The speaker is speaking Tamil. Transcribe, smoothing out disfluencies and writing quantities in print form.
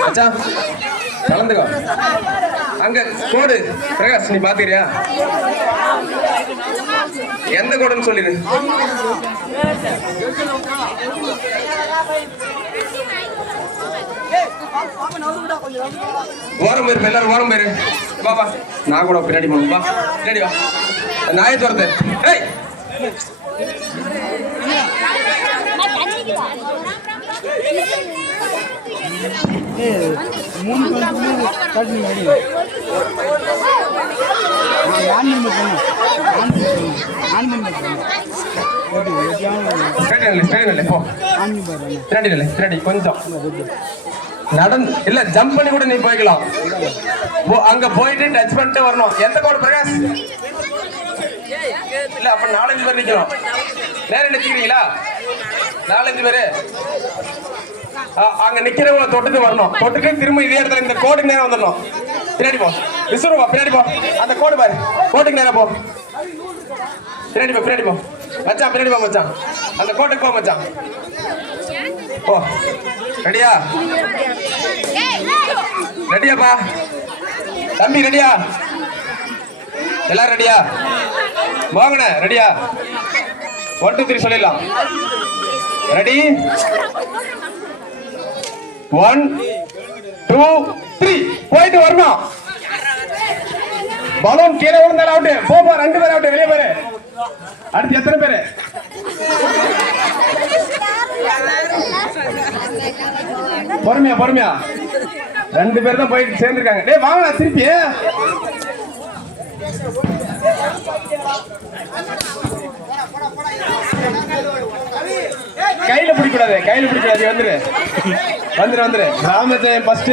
மச்சான் கலந்துக்கோ. அங்க கோடு பிரகாஷ் நீ பாத்துக்கிறியா? எந்த கோடுன்னு சொல்லிடு. ஓரம் பேரு எல்லாரும் ஓரம் பேரு. பாபா நான் கூட பின்னாடி போகணும். பா பின்னாடி வா. நாயை துரத்து. ஏய் கொஞ்சம் நடந்து இல்ல ஜம்ப் பண்ணி கூட நீ போய்க்கலாம். அங்க போயிட்டு டச் பண்ணிட்டு வரணும். எந்த கோடு பிரகாஷ்? இல்ல அப்ப 4-5 பேர் நிக்கணும். நேரம் நிக்கிறீங்களா? 4-5 பேரு அங்க நிக்கிறவங்க தொட்டுட்டு வரணும். தொட்டுட்டு திரும்ப இதே இடத்துல இந்த கோட்டுக்கு நேரம் வந்துடணும். பின்னாடி போ விசுருவா. பின்னாடி போ. அந்த கோடு பாரு. கோட்டுக்கு நேரம் போ. பின்னாடி போ. பின்னாடி போ மச்சான். பின்னாடி போ மச்சான். அந்த கோட்டுக்கு போ மச்சான். போ. ரெடியா? ரெடியாப்பா தம்பி? ரெடியா? எல்லாரும் ரெடியா? வாங்கண்ணே ரெடியா? 1 2 3 சொல்லிடலாம். ரெடி 1 2 3 போயிட்டு வரணும். பலூன் கீழே விழுந்தாலும் அவுட்டு. போப்பா 2 பேர் அவுட்டு. வெளியே பேரு. அடுத்து எத்தனை பேரு? பொறுமையா பொறுமையா. 2 பேர் தான் போயிட்டு சேர்ந்துருக்காங்க. டேய் வாங்கடா திருப்பி. கையில பிடிக்கூடாது. கையில பிடிக்கூடாது. வந்துரு வந்துரு வந்துரு. ராமஜெயம் ஃபர்ஸ்ட்.